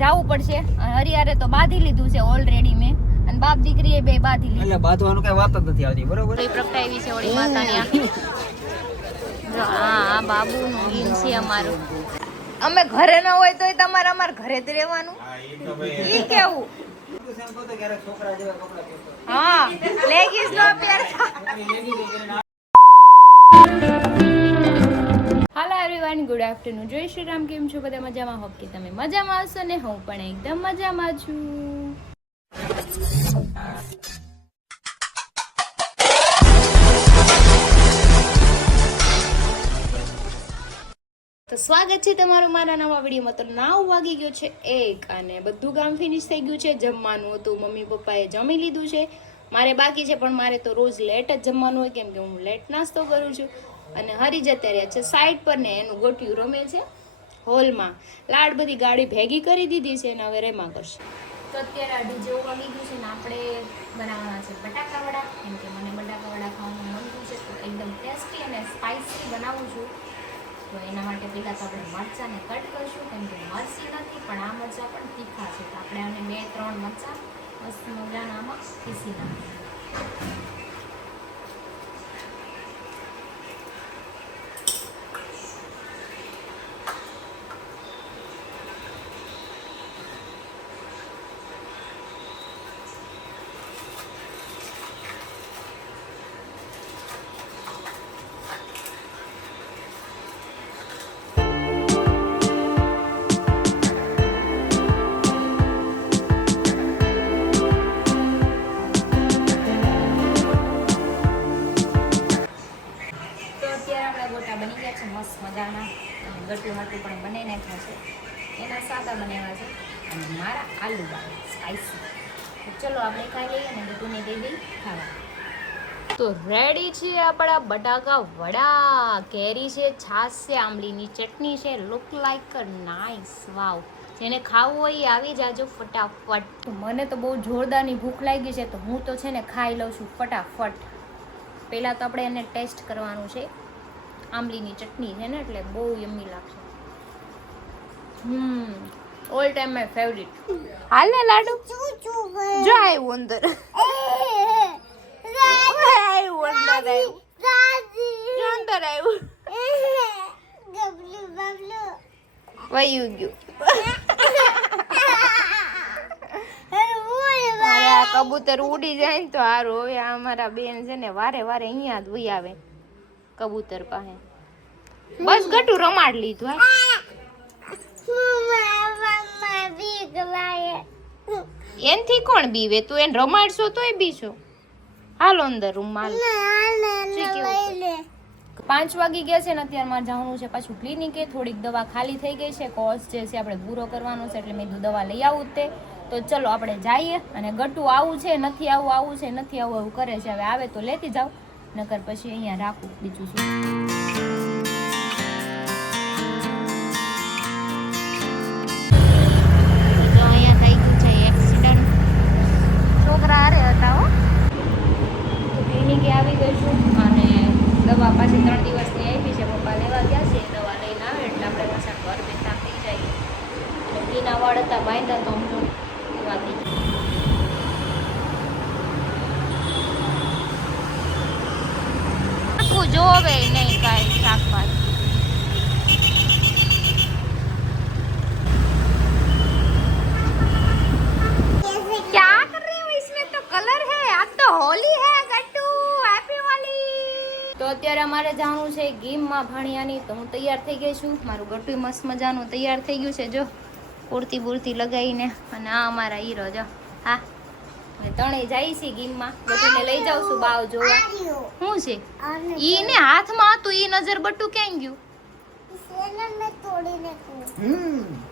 જાવું પડશે. હરિયારે તો બાંધી લીધું છે ઓલરેડી મેં, અને બાપ દીકરીએ બે બાંધી લીધું. એટલે બાંધવાનું કઈ વાત જ નથી આવતી, બરોબર? તો પ્રગટાવી છે ઓળી માતાની આખી. જો આ બાબુનું ગીમ છે અમારું. અમે ઘરે ન હોય તોય તમારે અમાર ઘરે જ રહેવાનું. ઈ કેવું? હા, લેગીસ નો પહેરતા. હાલો એવરીવન, ગુડ આફ્ટરનૂન. જય શ્રી રામ. કેમ છો બધા? મજામાં? હોપ કે તમે મજામાં હશો ને હું પણ એકદમ મજામાં છું. તો સ્વાગત છે તમારું મારા નવા વિડીયોમાં. તો 9 વાગી ગયો છે 1 અને બધું કામ ફિનિશ થઈ ગયું છે. જમવાનું હતું, મમ્મી પપ્પાએ જમી લીધું છે, મારે બાકી છે, પણ મારે તો રોજ લેટ જ જમવાનું હોય કેમ કે હું લેટ નાસ્તો કરું છું. અને હરી જતા રહ્યા છે સાઈડ પર ને એનું ગોટિયું રમે છે હોલમાં. લાડ બધી ગાડી ભેગી કરી દીધી છે અને હવે રેમા કરશે. તો અત્યારે 2:30 જેવું વાગી ગયું છે ને આપણે બનાવવાના છે બટાકા વડા, કેમ કે મને બટાકા વડા ખાવાનું મન થયું છે. તો એકદમ ટેસ્ટી અને સ્પાઇસી બનાવું છું. તો એના માટે પહેલાં તો આપણે મરચાંને કટ કરીશું, કેમ કે મરચી નથી પણ આ મરચાં પણ તીખા છે. તો આપણે આને 2-3 મરચાં મસ્ત મજાના આમાં પીસી નાખીશું. બની ગયા છે મસ્ત મજાના. ગટુ હાટું પણ બનાવી નાખ્યા છે, એના સાદા બનાવ્યા છે. અને મારા આલુ વાળા સ્પાઈસી. તો ચલો આપણે ખાઈ લઈએ અને ગટુને દઈ દઈ ખાવા. તો રેડી છે આપણા બટાકા વડા. કેરી છે, છાશ છે, આંબલીની ચટણી છે. Look like nice. વાવ. જેને ખાવું હોય એ આવી જાજો ફટાફટ. મને તો બહુ જોરદારની ભૂખ લાગી છે, તો હું તો છે ને ખાઈ લઉં છું ફટાફટ. પહેલાં તો આપણે એને ટેસ્ટ કરવાનું છે. આંબલીની ચટણી છે ને એટલે બહુ યમ્મી લાગશે. All time my favourite. હાલ ને લાડુ જો આવ્યું અંદર. અંદર આવ્યું વયું ગયું. આ કબૂતર ઉડી જાય ને તો હારું. હવે અમારા બેન છે ને વારે વારે અહીંયા જ વહી આવે કબૂતર પાસે. બસ ગટુ રમાડ લીધું. એનથી કોણ બીવે? તું એને રમાડશો તોય બીશો. હાલો અંદર રૂમમાં. 5 વાગી ગયા છે ને અત્યારે મારે જવાનું છે પાછું ક્લિનિકે. થોડીક દવા ખાલી થઈ ગઈ છે, કોર્સ જે છે આપણે પૂરો કરવાનો છે, એટલે મેં દવા લઈ આવું તે. તો ચલો આપણે જઈએ. અને ગટુ આવું છે નથી આવું, આવું છે નથી આવું, એવું કરે છે. હવે આવે તો લેતી જાવ, નકર પછી અહીંયા રાખું. બીજું શું? તો અહીંયા થઈ ગયું છે એક્સિડન્ટ. છોકરા હારે હતા હો. તો ક્લિનિકે આવી ગઈ છું અને દવા પાછી 3 દિવસની આપી છે. પપ્પા લેવા ગયા છે, દવા લઈને આવે એટલે આપણે પાછા ઘર બેઠા થઈ જાય. એટલે પીના વાળ હતા બાંધ્યા તો હું લેવા થઈ ગઈ. જોવે નહીં કાંઈ શાકભાજી. क्या कर रही हो? इसमें तो कलर है. आज तो होली है गट्टू. हैप्पी होली. તો અત્યારે અમારે જવાનું છે ગીમમાં ભાણિયાની. તો હું તૈયાર થઈ ગઈ છું. મારું ગટ્ટુ મસ્ત મજાનું તૈયાર થઈ ગયું છે. જો કુર્તી બુર્તી લગાવીને. અને આ અમારા હીરો જો. હા, તણે જાય છે ગીમમાં. ગટ્ટુને લઈ જાઉં છું બાવ જોવા. શું છે ઈ ને હાથમાં હતું? ઈ નજર બટ્ટુ ક્યાં ગયું?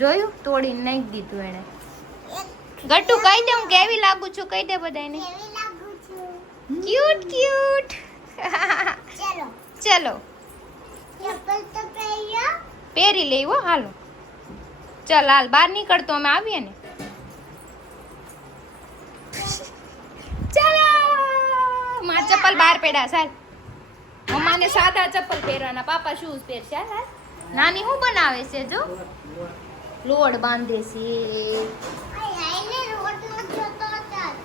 જોયું? તોડીને નાખી દીધું એને. ગટ્ટુ કહી દે હું કેવી લાગુ છું. કહી દે બધાને. Cute cute. ચલો પહેરી લેવો. હાલો ચાલ હાલ બહાર નીકળતો અમે આવીએ ને. ચાલો માર ચપ્પલ બહાર પડ્યા. સાલ મમ્માને સાદા ચપ્પલ પહેરવાના, પાપા શૂઝ પહેરશે. હાલ નાની હું બનાવે છે જો. લોટ બાંધે છે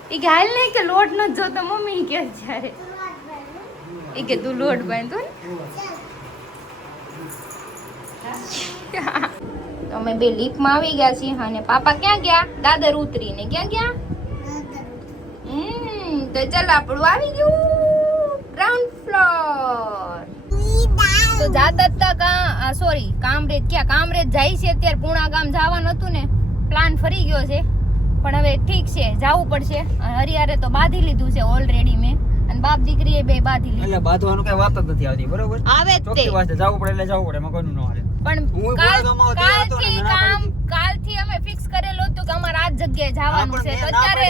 એ ગાયલ નહીં કે લોટ ન જોતો મમ્મી કે જ્યારે એ કે તું લોટ બાંધો ને અમે બે લીફમાં આવી ગયા છીએ અને પાપા ક્યાં ગયા દાદર ઉતરીને ક્યાં ગયા તો ચાલ આપણું આવી ગયું ગ્રાઉન્ડ ફ્લોર તો જાતા સોરી કામરેજ જાય છે અત્યારે પૂણા ગામ જવાનું હતું ને પ્લાન ફરી ગયો છે પણ હવે ઠીક છે જવું પડશે હરિયારે તો બાંધી લીધું છે ઓલરેડી મેં અને બાપ દીકરીએ બે બાંધી લીધું એટલે બાંધવાનું કઈ વાત જ નથી આવતી બરોબર આવે જ તે ચોખ્ખી વાત છે જવું પડે એટલે જવું પડે એમાં કોઈનું ન હાલે પણ હું પૂરા ગામમાં તૈયાર હતો ને, મને ના પડી. કાલથી અમે ફિક્સ કરેલું હતું કે અમારે આ જ જગ્યાએ જવાનું છે તો અત્યારે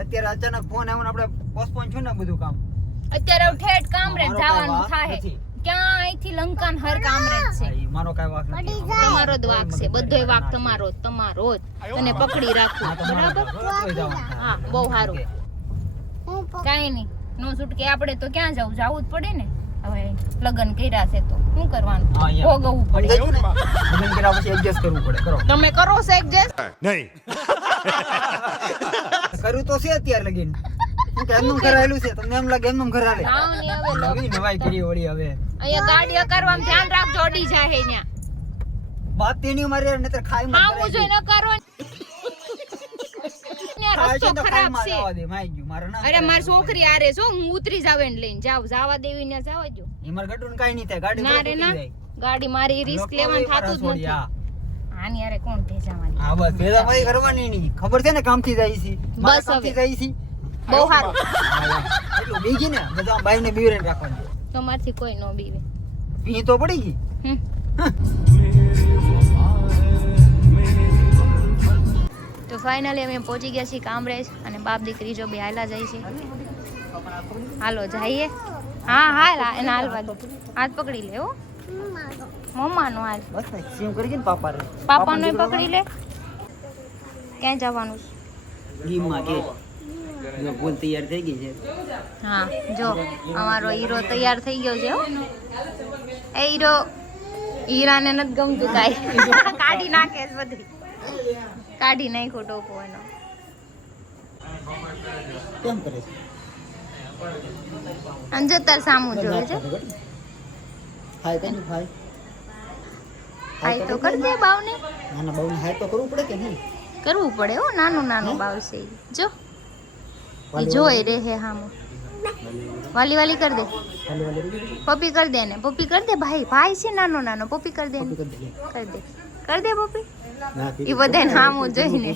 અત્યારે અચાનક ફોન આવ્યો ને આપણે પોસ્ટપોન થયું ને બધું કામ અત્યારે ઠેઠ કામરેજ મારો કાંઈ જવાનું વાંક થાય નથી. ક્યાં અહીંથી લંકાન હર કામરેજ છે હા, ઈ મારો કાંઈ વાંક નથી. તમારો જ વાક છે બધોય વાક તમારો જ તને પકડી રાખવું હા, તમારો બરાબર વાંક. તોય જવાનું. હા બહુ સારું કાંઈ નહીં નો છૂટકે આપણે તો ક્યાં જવું જ પડે ને હવે લગ્ન કર્યા છે તો શું કરવાનું હા, યાર. ભોગવવું પડે સમજાયું ને? લગ્ન કર્યા પછી adjust કરવું પડે કરો તમે કરો છો એડજસ્ટ નહીં. કર્યું તો છે અત્યારે લગીન શું કે એમનું કરાયેલું છે તમને એમ લાગે એમનું કરાવે હા ને હવે નવી નવાઈ કરી વળી હવે અહીંયા ગાડીઓ કરવામાં ધ્યાન રાખજો અડી જાય અહીંયા બાત તેની મારે નતર ખાઈ મત આવું કરાય જોઈ ન કરો ખાય છે રસ્તો તો ખાઈ ખરાબ માં છે જવા દે માઈ ગયું મારે ના અરે મારી છોકરી આરે છો હું ઉતરી જાવ એને લઈને જાવ જવા દેવી ને જવા દો એ મારે ગટુન કાઈ નહીં થાય ગાડી ના પર રે તૂટી ના જાય. ગાડી મારી રિસ્ક લોકો લેવાનું મારા થાતું જ છોડી, નથી હા. આની યાર કોણ ભેજાવાની હા બસ ભેદા ભાઈ કરવાની નહીં ખબર છે ને કામથી જાય છે મારે બસ કામથી હવે. જાય છે બહુ સારું હા, યાર. એટલું બીજી ને બધા બાઈ ને બીવરે રાખવાની તમારથી કોઈ નો બીવે પી તો પડી ગઈ હમ. તો ફાઇનલી અમે પહોંચી ગયા છીએ કામરેજ અને બાપ દીકરી જો બે હાલા જાય છે હાલો જઈએ હા હાલ એના હાલવા દો હાથ પકડી લે હો મમ્માનો હાલ બસ ને સીમ કરી ને પાપા રે પાપાનો પકડી લે ક્યાં જવાનું છે? ગીમમાં કે જો બોલ તૈયાર થઈ ગઈ છે હા જો અમારો હીરો તૈયાર થઈ ગયો છે હો એ હીરો હીરાને નથી ગમતું કાંઈ કાઢી નાખે છે બધી કાઢી નાખ્યો ટોપો એનો કેમ કરે છે અંજર તાર સામું જોવે છે હાય કઈ ભાઈ હાય તો કર દે બાવને નાના બાઉને હાય તો કરવું પડે કે નહીં કરવું પડે હો નાનું નાનું બાવ છે ઈ. જો ઈ જોઈ રે હે હામું વાલી વાલી કર દે પપ્પી કર દે ને પપ્પી કર દે ભાઈ ભાઈ છે નાનો નાનો પપ્પી કર દે ને. કર દે પપ્પી ઈ બધાય હામું જોઈને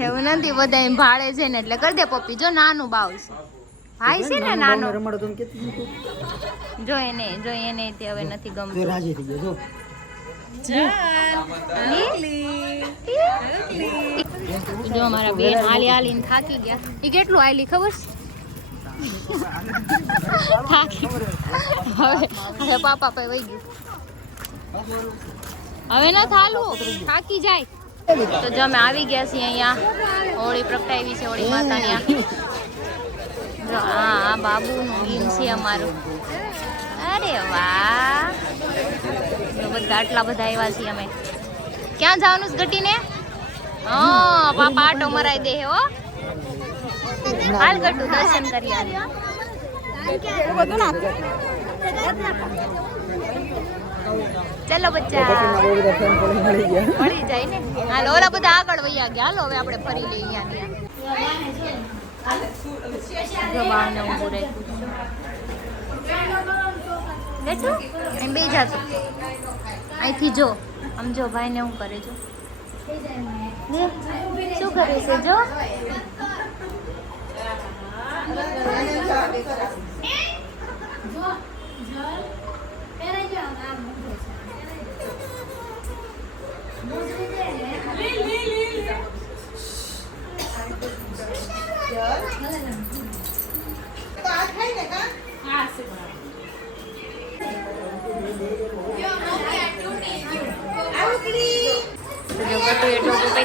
એવું નથી બધાય ભાળે છે ને એટલે કર દે પપ્પી જો નાનું બાવ છે ભાઈ છે ને નાનો જો એને તે હવે નથી ગમતું રાજી થઈ ગયો જો મારા બેન હાલી હાલીને થાકી ગયા ઈ કેટલું હાલી ખબર છે? થાકી હવે પાપા પાસે વહી ગયું હવે ના થાલું થાકી જાય તો જો અમે આવી ગયા છીએ અહીંયા હોળી પ્રગટાવી છે હોળી માતાની આ. જો આ બાબુનું ગીમ છે અમારું અરે વાહ જો બધા આટલા બધા આવ્યા છીએ અમે ક્યાં જવાનું છે ગટીને હા પાપા આટો મરાઈ દે હો હાલ ગટુ દર્શન કરી આવ્યા ચલો બચ્ચા મળી જાય ને હાલ ઓલા બધા આગળ વૈયા ગયા હાલો હવે આપણે ફરી લઈએ અહીંયા જો બાને ઊભું રાખ્યું બેઠું એમ બે જાતું અહીંથી જો આમ જો ભાઈને હું કરે જો શું કરે છે જો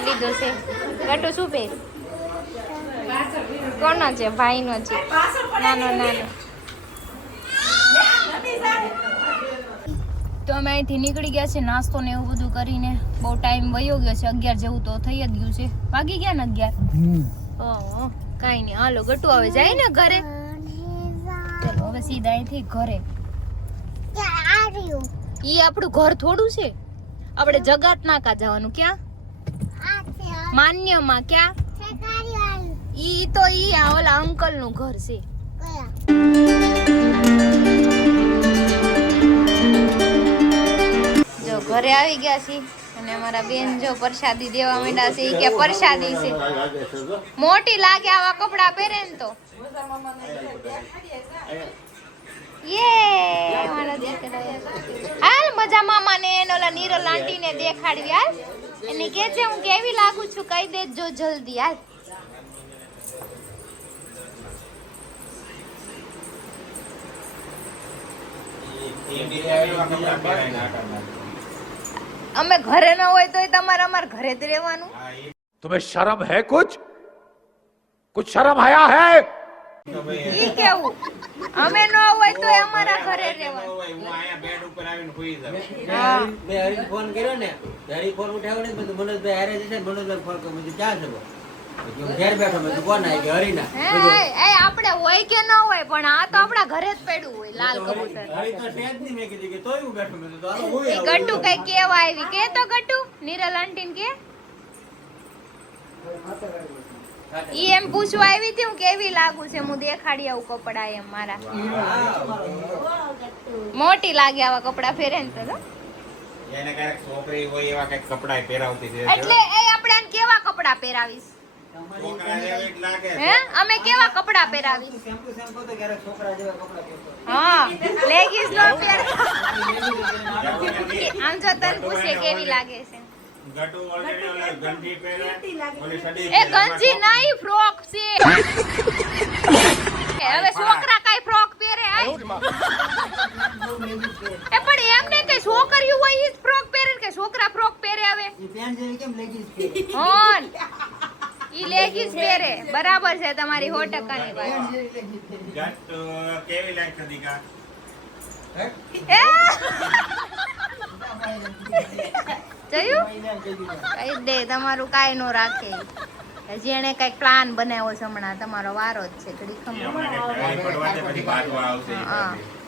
લીધો છે ગટુ શું પહેર કોનો છે ભાઈનો છે નાનો નાનો તો અમે અહીંથી નીકળી ગયા છે નાસ્તો ને એવું બધું કરીને. બહુ ટાઈમ વયો ગયો છે, 11 જેવું તો થઈ જ ગયું છે. વાગી ગયા ને 11. ઓહો કાઈ નહીં, હાલો ગટુ હવે જાય ને ઘરે. ચલો હવે સીધા અહીંથી ઘરે. ઈ આપણું ઘર થોડું છે, આપણે જગાત નાકા જવાનું. ક્યાં? માન્યમાં. ક્યાં? ઈ તો ઈ આ ઓલા અંકલ નું ઘર છે. જો ઘરે આવી ગયા છીએ અને અમારા બેન જો પ્રસાદી દેવા માંડ્યા છે. ઈ કે પ્રસાદી છે, મોટી લાગે આવા કપડા પહેરે ને તો. યે મારા દીકરા. હાલ મજા મામા ને ઓલા નીરલ આંટી ને દેખાડવી. હાલ એને કે છે હું કેવી લાગુ છું કહી દેજો જલ્દી. હાલ અમે ઘરે ન હોય તોય તમારે અમાર ઘરે જ રહેવાનું. तुम्हें शर्म है कुछ शर्म आया है ઈ કેવું? અમે ન હોય તોય અમારા ઘરે રહેવાનું. હું આયા બેડ ઉપર આવીને સુઈ જાઉં. હા. મેં હરી ફોન કર્યો ને હરી ફોન ઉઠાવ્યો ને બધું મનોજભાઈ હારે જશે ને મનોજભાઈ ફોન કર્યો બધું ક્યાં છે પછી હું ઘેર બેઠો મેં કીધું કોણ આવી ગયો હરીના એ આપણે હોય કે ન હોય પણ આ તો આપણા ઘરે જ પડ્યું હોય લાલ કબૂતર. હરી તો છે જ નહીં મેં કીધું કે તોય હું બેઠો મેં કીધું હાલો હું એ ગટ્ટુ કઈ કેવા આવી કે તો ગટ્ટુ નીરલ આંટી કે ઈ એમ પૂછવા આવી હતી હું કેવી લાગુ છે, હું દેખાડી આવું કપડા એમ મારા. મોટી લાગે આવા કપડા પહેરે ને તો. એને ક્યારેક છોકરી હોય એવા કઈક કપડા પહેરાવતી છે. એટલે એ આપણે આને કેવા કપડા પહેરાવીશ? છોકરા જેવી જ લાગે. હે અમે કેવા કપડા પહેરાવીશ? શેમ્પુ શેમ્પુ તો ક્યારેક છોકરા જેવા કપડા પહેરતો. હા લેગીસ નો પહેર. આમ જો તને પૂછે કેવી લાગે છે. ગટુ ઓલરેડી ઓલા ગંજી પહેરે ઓલી સડી એ ગંજી નહીં ફ્રોક છે. હવે છોકરા કઈ ફ્રોક પહેરે? આય એ પણ એમને કે છોકરીઓ હોય ઈ ફ્રોક પહેરે કે છોકરા ફ્રોક પહેરે? હવે એ પેન્ટ જેવી કેમ લેગીસ પહેરે? હોન ઈ લેગીસ પહેરે. બરાબર છે તમારી 100% ની વાત. ગટુ કેવી લાગશે દીકા? જોયું? કઈ દે તમારું કાઈ નો રાખે. હજી એને કઈક પ્લાન બનાવ્યો છે હમણાં. તમારો વારો જ છે ઘડી ખમો. હમણાં કંઈક કાંઈ પડવા દે, પછી બાજવા આવશે એ હા પછી.